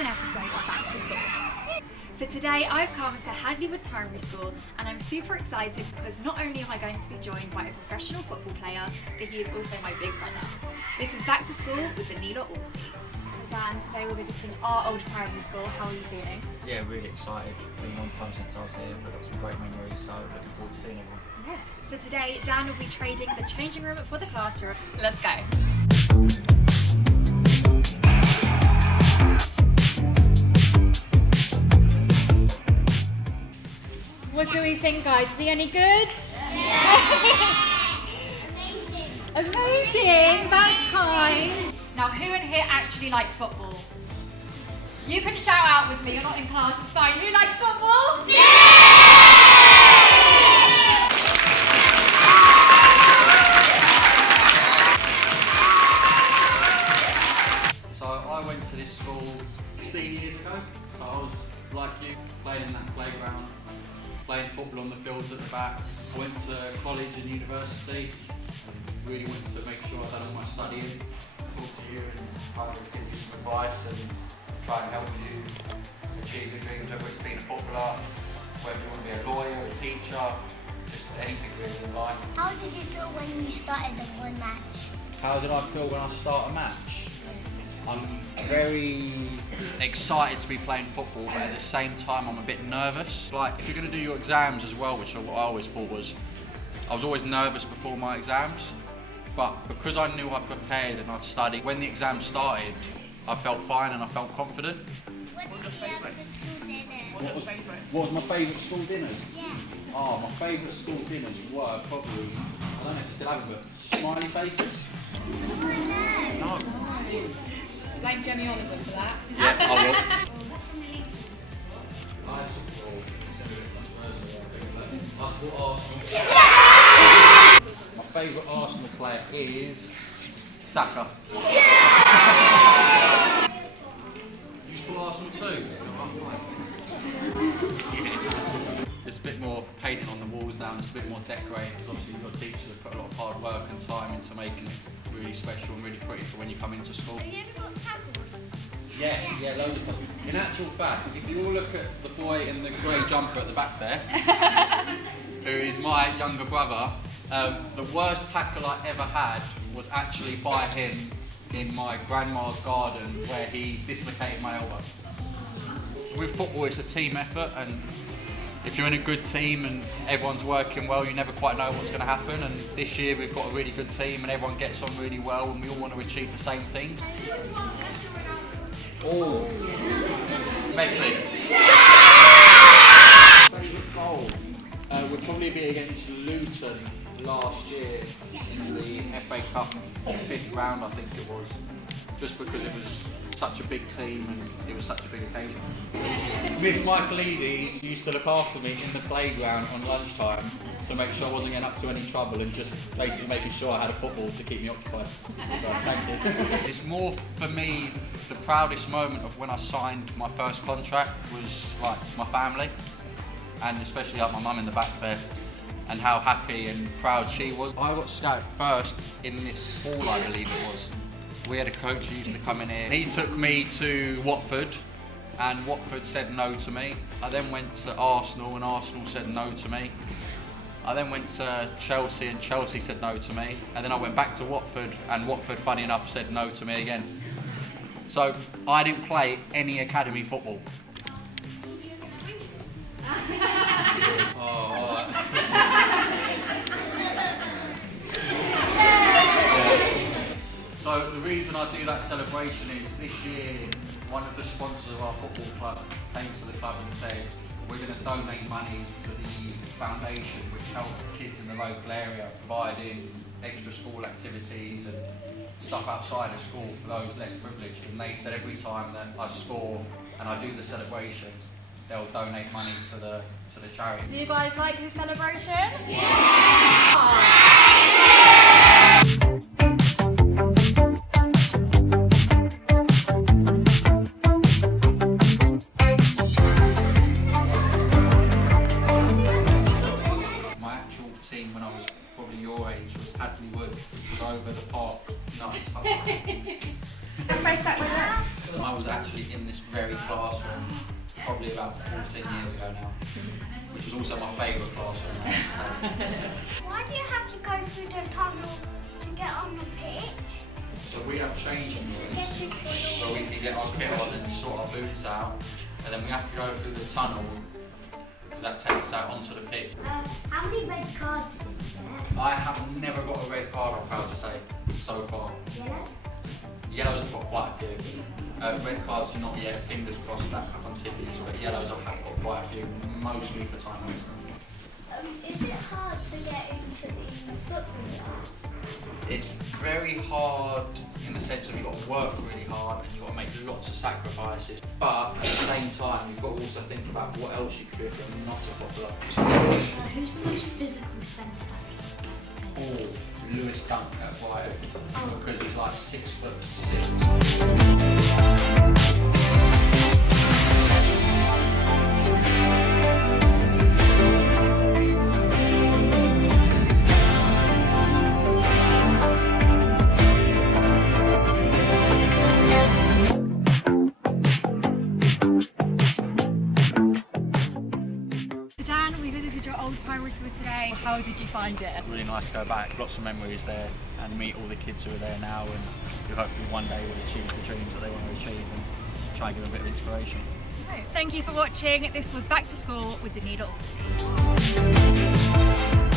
season episode of Back to School. So today I've come to Hadleywood Primary School and I'm super excited because not only am I going to be joined by a professional football player, but he is also my big brother. This is Back to School with Danilo Orsi. So Dan, today we're visiting our old primary school. How are you feeling? Yeah, really excited. It's been a long time since I was here. I've got some great memories, so looking forward to seeing everyone. Yes. So today Dan will be trading the changing room for the classroom. Let's go. What do we think, guys? Is he any good? Yeah. Amazing, that's kind. Now, who in here actually likes football? You can shout out with me, you're not in class, it's fine. Who likes football? Yeah! So I went to this school 16 years ago. So I was like you, playing in that playground, playing football on the fields at the back. I went to college and university. Really wanted to make sure I'd done all my studying. Talk to you and try to give you some advice and try and help you achieve your dreams, whether it's being a footballer, whether you want to be a lawyer, a teacher, just anything really in life. How did you feel when you started the one match? How did I feel when I start a match? I'm very excited to be playing football, but at the same time I'm a bit nervous. Like, if you're going to do your exams as well, which I always thought was, I was always nervous before my exams, but because I knew I prepared and I studied, when the exam started, I felt fine and I felt confident. What did you have for school dinner? What was my favourite school dinners? Yeah. Oh, my favourite school dinners were probably, I don't know if I still have them, but smiley faces. No. Blame Jenny Oliver for that. Yeah, I will. My favourite Arsenal player is Saka. You support Arsenal too? It's a bit more painting on the walls now, it's a bit more decorated, because obviously your teachers have put a lot of hard work and time into making it really special and really pretty for when you come into school. Have you ever got tackled? Yeah, loads of stuff. In actual fact, if you all look at the boy in the grey jumper at the back there, who is my younger brother, the worst tackle I ever had was actually by him in my grandma's garden where he dislocated my elbow. With football, it's a team effort, and if you're in a good team and everyone's working well, you never quite know what's going to happen. And this year we've got a really good team and everyone gets on really well and we all want to achieve the same thing. Oh, Messi. Favourite goal would probably be against Luton last year in the FA Cup 5th round, I think it was. Just because it was such a big team and it was such a big occasion. Miss Michaelides used to look after me in the playground on lunchtime to make sure I wasn't getting up to any trouble and just basically making sure I had a football to keep me occupied. So thank you. It's more for me, the proudest moment of when I signed my first contract was like my family, and especially like my mum in the back there, and how happy and proud she was. I got scouted first in this hall, I believe it was. We had a coach who used to come in here. He took me to Watford, and Watford said no to me. I then went to Arsenal, and Arsenal said no to me. I then went to Chelsea, and Chelsea said no to me. And then I went back to Watford, and Watford, funny enough, said no to me again. So I didn't play any academy football. Oh, all right. So the reason I do that celebration is this year, one of the sponsors of our football club came to the club and said, we're going to donate money to the foundation which helps kids in the local area, providing extra school activities and stuff outside of school for those less privileged. And they said every time that I score and I do the celebration, they'll donate money to the charity. Do you guys like this celebration? Yeah! My actual team when I was probably your age was Hadleywood, which was over the park. No, I was actually in this very classroom probably about 14 years ago now, which was also my favourite classroom. Why do you have to go through the tunnel to get on the pitch? So we have changing rooms where we can get our kit on and sort our boots out, and then we have to go through the tunnel because that takes us out onto the pitch. How many red cards is there? I have never got a red card, I'm proud to say, so far. Yellow? Yellows I've got quite a few. Red cards not yet, fingers crossed that I can tip it, but yellows I have got quite a few, mostly for time wasting. Is it hard to get into the football? It's very hard in the sense of you've got to work really hard and you've got to make lots of sacrifices, but at the same time you've got to also think about what else you could do if you're not a footballer. Who's the most physical centre back? Or Lewis Dunk at Brighton, because he's like 6'6". Primary school today. How did you find it? Really nice to go back, lots of memories there, and meet all the kids who are there now, and who hopefully one day will achieve the dreams that they want to achieve and try and give them a bit of inspiration. Thank you for watching. This was Back to School with Danilo Orsi.